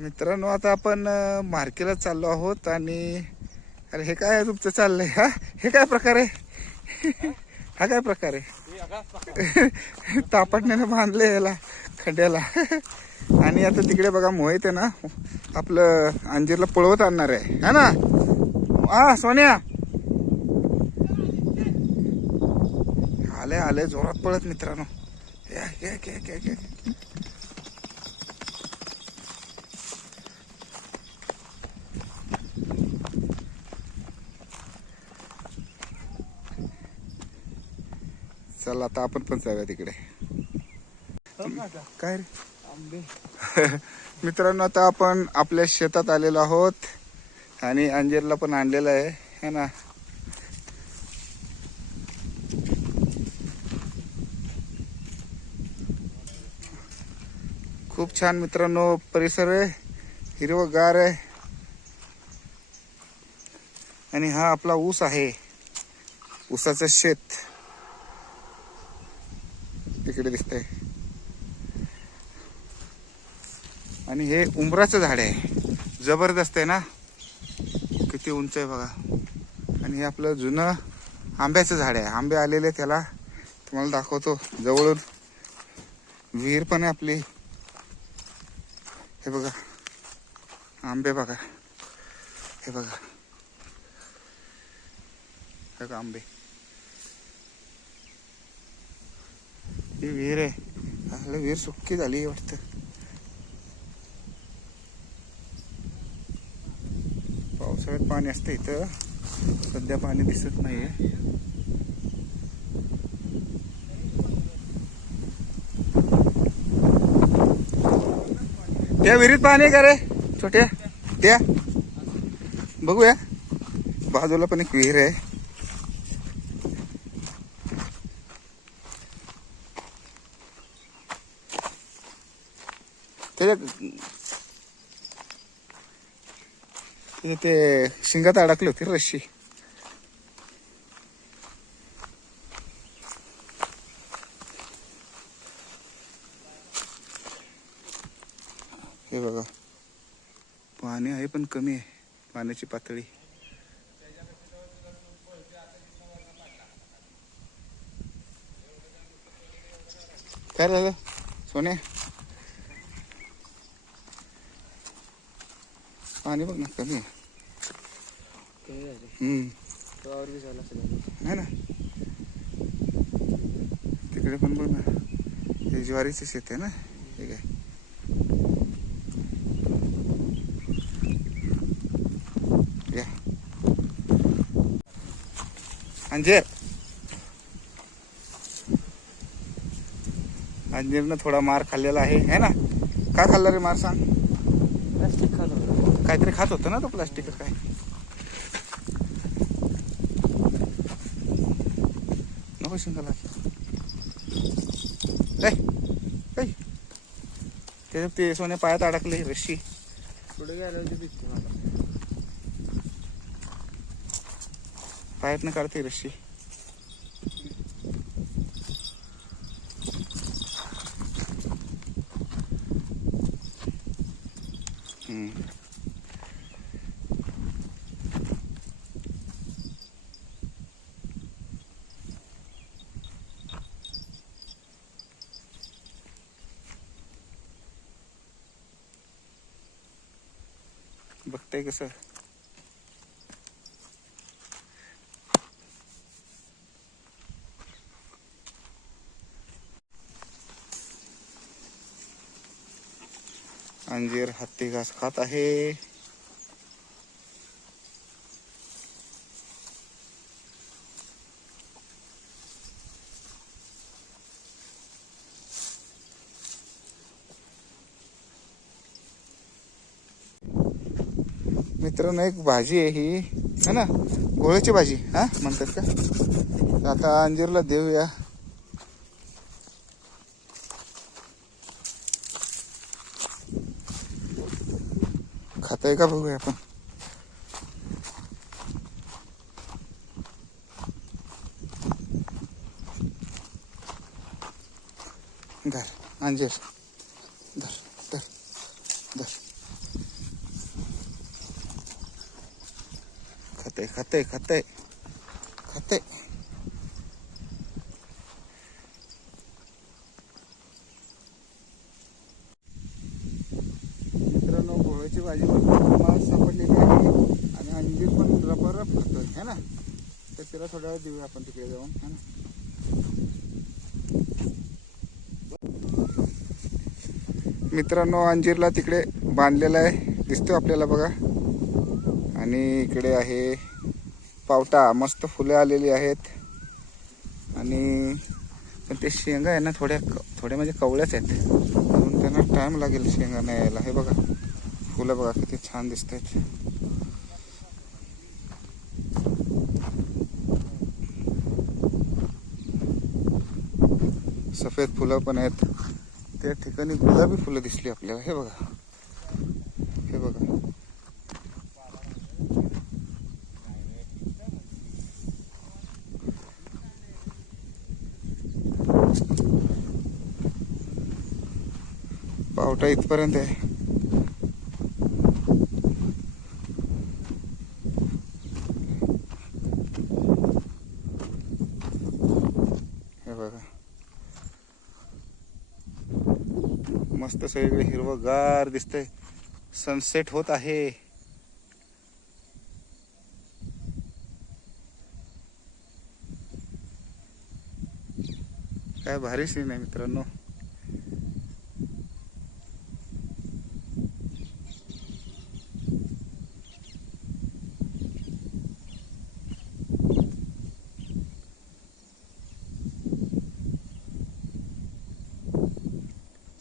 मित्रांनो, आता आपण मार्केटला चाललो आहोत. आणि अरे हे काय तुमचं चाललंय? हा, हे काय प्रकार आहे? हा काय प्रकार आहे? तापटण्याने बांधले याला खड्ड्याला. आणि आता तिकडे बघा, मोहित आहे ना आपलं अंजीरला पळवत आणणार आहे, है ना? हा सोन्या, आले आले जोरात पळत मित्रांनो. या, या, या, या, या. चला आता आपण पण जाऊया तिकडे. काय रे आंबे? मित्रांनो, आता आपण आपल्या शेतात आलेलो आहोत आणि अंजीरला पण आणलेलं आहे, है ना? खूप छान मित्रांनो परिसर आहे, हिरवगार आहे. आणि हा आपला ऊस आहे, ऊसाचं शेत तिकडे दिसतंय. आणि हे उंबराचं झाड आहे, जबरदस्त आहे ना, किती उंच आहे बघा. आणि हे आपलं जुनं आंब्याचं झाड आहे, आंबे आलेले त्याला, तुम्हाला दाखवतो जवळून. विहीर पण आहे आपली, हे बघा आंबे बघा, हे बघा, हे बघा आंबे. ही विहीर आहे, विहीर सुक्की झाली वाटतं. पावसाळ्यात पाणी असतं इथं, सध्या पाणी दिसत नाहीये. त्या विहिरीत पाणी का रे छोट्या? त्या बघूया, बाजूला पण एक विहीर आहे. ते शिंगात अडकली होती रशी. हे बघा, पाणी आहे पण कमी आहे, पाण्याची पातळी. काय झालं सोन्या? पाणी बघ ना, कमी आहे. नाही ना, तिकडे पण बघ ना, हे ज्वारीचे शेत आहे ना. हे काय या अंजीर, अंजीरनं थोडा मार खाल्लेला आहे, है ना? का खाल्ला रे मार, सांग? प्लास्टिक खात होतं, काहीतरी खात होतं ना तो, प्लास्टिक काय. नको शिंगाला ते सोन्या पायात अडकले रशी. पुढे गेलं दिसते मला, पायातनं काढते रशी. बघताय कसं? अंजीर हत्ती घास खात आहे. मित्रांनो, एक भाजी आहे ही, है ना, गोळ्याची भाजी हा म्हणतात का. आता अंजीरला देऊया. खाताय का बघूया आपण. धर अंजीर, धर धर धर. खाते खाते खाते खाते. मित्रांनो घोळ्याची भाजी प्रमाणात सापडलेली आहे आणि अंजीर पण रबर खातोय है ना. तर तिला थोड्या वेळ देऊया आपण तिकडे जाऊन है ना. मित्रांनो अंजीरला तिकडे बांधलेला आहे दिसतोय आपल्याला बघा. आणि इकडे आहे पावटा, मस्त फुले आलेली आहेत. आणि पण ते शेंगा आहे ना थोड्या म्हणजे कवळ्याच आहेत म्हणून त्यांना टाइम लागेल शेंगांना यायला. हे बघा फुलं बघा किती छान दिसत आहेत. सफेद फुलं पण आहेत. त्या ठिकाणी गुलाबी फुलं दिसली आपल्याला. हे बघा हे बघा. पावटा इथपर्यंत आहे. हे बघा मस्त सगळीकडे हिरवंगार दिसतंय. सनसेट होत आहे. काय भारी सीन आहे मित्रांनो.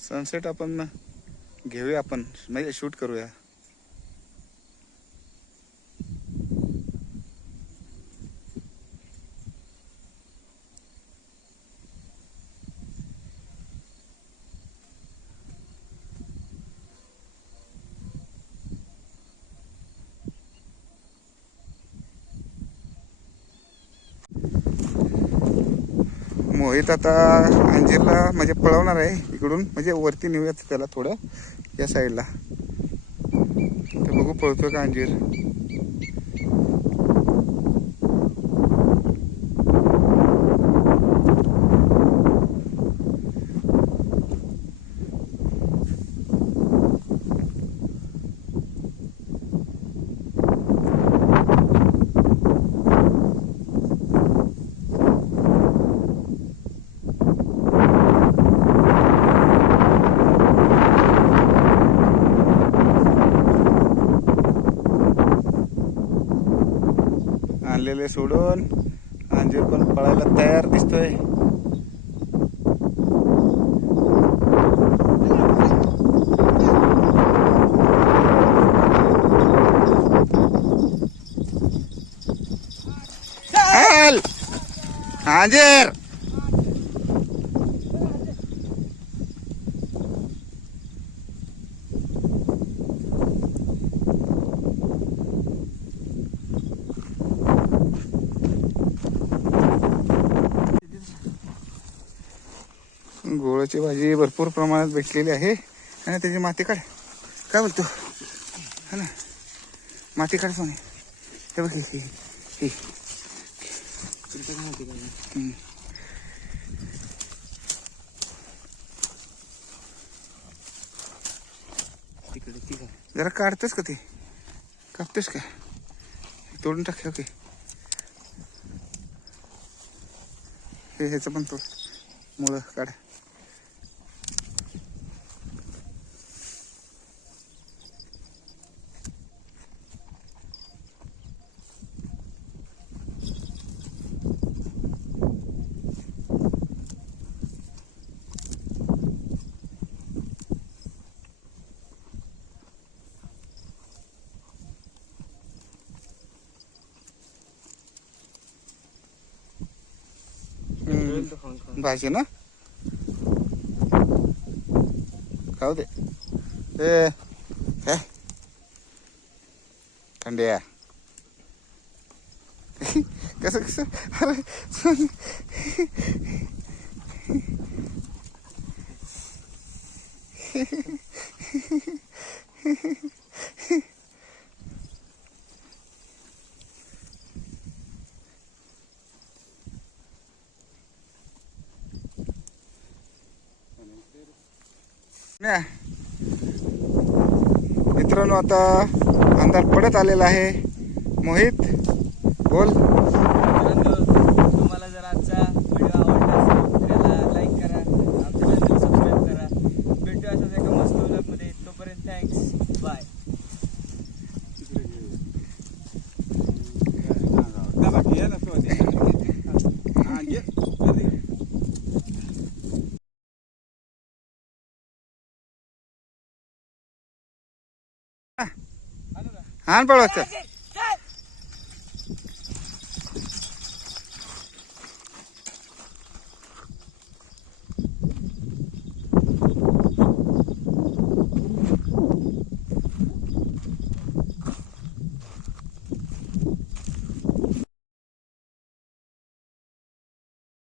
सनसेट आपण घेऊया, आपण म्हणजे शूट करूया. मोहित आता अंजीरला म्हणजे पळवणार आहे इकडून, म्हणजे वरती नेऊयात त्याला थोडं या साईडला. तर बघू पळतोय का अंजीर. आणलेले सोडून अंजीर पण पळायला तयार दिसतोय. अंजीर गोळाची भाजी भरपूर प्रमाणात भेटलेली आहे. आणि त्याची माती काढ. काय बोलतो है ना, माती काढ सोने. हे बघ ही जरा काढतोस का ते, कापतोस का, तोडून टाक. ओके हे ह्याचं पण तोड, मुळं काढ. भाजी ना खाऊ दे. ए काय थंडी आहे. कसं कसं अरे नाही. मित्रांनो आता अंधार पडत आलेला आहे. मोहित बोल. तुम्हाला जर आजचा व्हिडिओ आवडला असेल तर याला लाईक करा, आमच्या चॅनलला सबस्क्राईब करा. भेटू अशाच एका मस्त व्लॉगमध्ये. तोपर्यंत थँक्स, बाय. हान पळवा चल.